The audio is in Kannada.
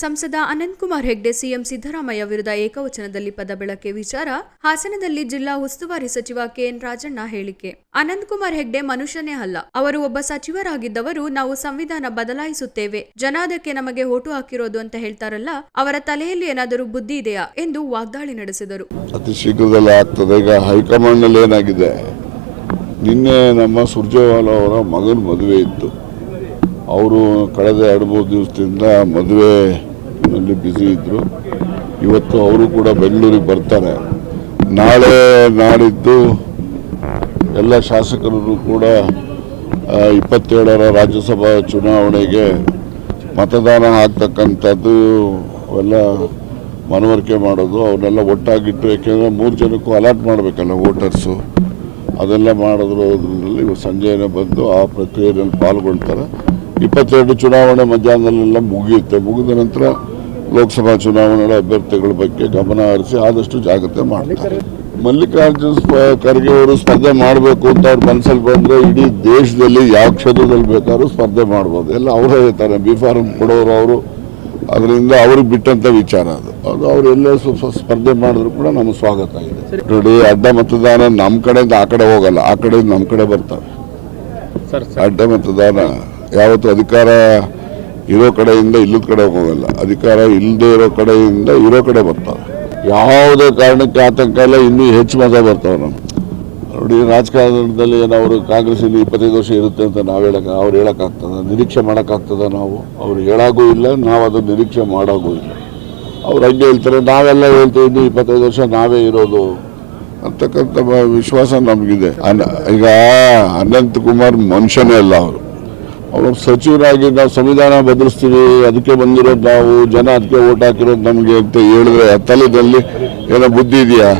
ಸಂಸದ ಅನಂತಕುಮಾರ್ ಹೆಗ್ಡೆ, ಸಿಎಂ ಸಿದ್ದರಾಮಯ್ಯ ವಿರುದ್ಧ ಏಕವಚನದಲ್ಲಿ ಪದ ಬಳಕೆ ವಿಚಾರ, ಹಾಸನದಲ್ಲಿ ಜಿಲ್ಲಾ ಉಸ್ತುವಾರಿ ಸಚಿವ ಕೆಎನ್ ರಾಜಣ್ಣ ಹೇಳಿಕೆ. ಅನಂತಕುಮಾರ್ ಹೆಗ್ಡೆ ಮನುಷ್ಯನೇ ಅಲ್ಲ. ಅವರು ಒಬ್ಬ ಸಚಿವರಾಗಿದ್ದವರು ನಾವು ಸಂವಿಧಾನ ಬದಲಾಯಿಸುತ್ತೇವೆ. ಜನ ಅದಕ್ಕೆ ನಮಗೆ ಓಟು ಹಾಕಿರೋದು ಅಂತ ಹೇಳ್ತಾರಲ್ಲ, ಅವರ ತಲೆಯಲ್ಲಿ ಏನಾದರೂ ಬುದ್ಧಿ ಇದೆಯಾ ಎಂದು ವಾಗ್ದಾಳಿ ನಡೆಸಿದರು. ಅತಿ ಶೀಘ್ರದಲ್ಲೇ ಆಗ್ತದೆ. ಈಗ ಹೈಕಮಾಂಡ್ನಲ್ಲಿ ಏನಾಗಿದೆ? ನಿನ್ನೆ ನಮ್ಮ ಸುರ್ಜೇವಾಲ ಅವರ ಮಗನ ಮದುವೆ ಇತ್ತು. ಅವರು ಕಳೆದ ಎರಡು, ಮೂರು ದಿವಸದಿಂದ ಮದುವೆನಲ್ಲಿ ಬ್ಯುಸಿ ಇದ್ದರು ಇವತ್ತು ಅವರು ಕೂಡ ಬೆಂಗಳೂರಿಗೆ ಬರ್ತಾರೆ. ನಾಳೆ ನಾಡಿದ್ದು ಎಲ್ಲ ಶಾಸಕರು ಕೂಡ ಇಪ್ಪತ್ತೇಳರ ರಾಜ್ಯಸಭಾ ಚುನಾವಣೆಗೆ ಮತದಾನ ಆಗ್ತಕ್ಕಂಥದ್ದು ಎಲ್ಲ ಮನವರಿಕೆ ಮಾಡೋದು. ಅವನ್ನೆಲ್ಲ ಒಟ್ಟಾಗಿಟ್ಟು ಯಾಕೆಂದರೆ ಮೂರು ಜನಕ್ಕೂ ಅಲಾಟ್ ಮಾಡಬೇಕಲ್ಲ ವೋಟರ್ಸು. ಅದೆಲ್ಲ ಮಾಡೋದ್ರಲ್ಲಿ ಸಂಜೆನೇ ಬಂದು ಆ ಪ್ರಕ್ರಿಯೆಯಲ್ಲಿ ಪಾಲ್ಗೊಳ್ತಾರೆ. ಇಪ್ಪತ್ತೆರಡು ಚುನಾವಣೆ ಮಧ್ಯಾಹ್ನದಲ್ಲೆಲ್ಲ ಮುಗಿಯುತ್ತೆ. ಮುಗಿದ ನಂತರ ಲೋಕಸಭಾ ಚುನಾವಣೆಗಳ ಅಭ್ಯರ್ಥಿಗಳ ಬಗ್ಗೆ ಗಮನ ಹರಿಸಿ ಆದಷ್ಟು ಜಾಗ್ರತೆ ಮಾಡ್ತಾರೆ. ಮಲ್ಲಿಕಾರ್ಜುನ್ ಖರ್ಗೆ ಅವರು ಸ್ಪರ್ಧೆ ಮಾಡಬೇಕು ಅಂತ ಅವ್ರ ಮನಸ್ಸಲ್ಲಿ ಬಂದರೆ ಇಡೀ ದೇಶದಲ್ಲಿ ಯಾವ ಕ್ಷೇತ್ರದಲ್ಲಿ ಬೇಕಾದ್ರೂ ಸ್ಪರ್ಧೆ ಮಾಡ್ಬೋದು. ಎಲ್ಲ ಅವರೇ ಹೇಳ್ತಾರೆ ಬಿ ಫಾರ್ಮ್ ಕೊಡೋರು ಅವರು. ಅದರಿಂದ ಅವ್ರಿಗೆ ಬಿಟ್ಟಂತ ವಿಚಾರ ಅದು. ಅದು ಅವ್ರು ಎಲ್ಲೇ ಸ್ವಲ್ಪ ಸ್ಪರ್ಧೆ ಮಾಡಿದ್ರು ಕೂಡ ನಮಗೆ ಸ್ವಾಗತ ಇದೆ. ನೋಡಿ ಅಡ್ಡ ಮತದಾನ ನಮ್ಮ ಕಡೆಯಿಂದ ಆ ಕಡೆ ಹೋಗಲ್ಲ ಆ ಕಡೆಯಿಂದ ನಮ್ಮ ಕಡೆ ಬರ್ತಾರೆ. ಅಡ್ಡ ಮತದಾನ ಯಾವತ್ತು ಅಧಿಕಾರ ಇರೋ ಕಡೆಯಿಂದ ಇಲ್ಲದ ಕಡೆ ಹೋಗಲ್ಲ. ಅಧಿಕಾರ ಇಲ್ಲದೆ ಇರೋ ಕಡೆಯಿಂದ ಇರೋ ಕಡೆ ಬರ್ತಾವೆ. ಯಾವುದೇ ಕಾರಣಕ್ಕೆ ಆತಂಕ ಇಲ್ಲ, ಇನ್ನೂ ಹೆಚ್ಚು ಮತ ಬರ್ತಾವೆ ನಮ್ಮ ನೋಡಿ, ರಾಜಕಾರಣದಲ್ಲಿ ಏನವರು ಕಾಂಗ್ರೆಸ್ ಇಲ್ಲಿ ಇಪ್ಪತ್ತೈದು ವರ್ಷ ಇರುತ್ತೆ ಅಂತ ನಾವು ಹೇಳಕ್ ಅವ್ರು ಹೇಳೋಕ್ಕಾಗ್ತದ? ನಿರೀಕ್ಷೆ ಮಾಡೋಕ್ಕಾಗ್ತದ ನಾವು? ಅವ್ರು ಹೇಳಾಗೂ ಇಲ್ಲ, ನಾವು ಅದನ್ನು ನಿರೀಕ್ಷೆ ಮಾಡೋಗೂ ಇಲ್ಲ. ಅವ್ರು ಹಂಗೆ ಹೇಳ್ತಾರೆ, ನಾವೆಲ್ಲ ಹೇಳ್ತೀವಿ, ಇನ್ನು ಇಪ್ಪತ್ತೈದು ವರ್ಷ ನಾವೇ ಇರೋದು ಅಂತಕ್ಕಂಥ ವಿಶ್ವಾಸ ನಮಗಿದೆ. ಈಗ ಅನಂತ್ ಕುಮಾರ್ ಮನುಷ್ಯನೇ ಅಲ್ಲ ಅವರು. ಅವರು ಸಚಿವರಾಗಿ ನಾವು ಸಂವಿಧಾನ ಬದಲಿಸ್ತೀವಿ ಅದಕ್ಕೆ ಬಂದಿರೋದು ನಾವು, ಜನ ಅದಕ್ಕೆ ಓಟ್ ಹಾಕಿರೋದು ನಮಗೆ ಅಂತ ಹೇಳಿದ್ರೆ ತಲೆದಲ್ಲಿ ಏನೋ ಬುದ್ಧಿ ಇದೆಯಾ?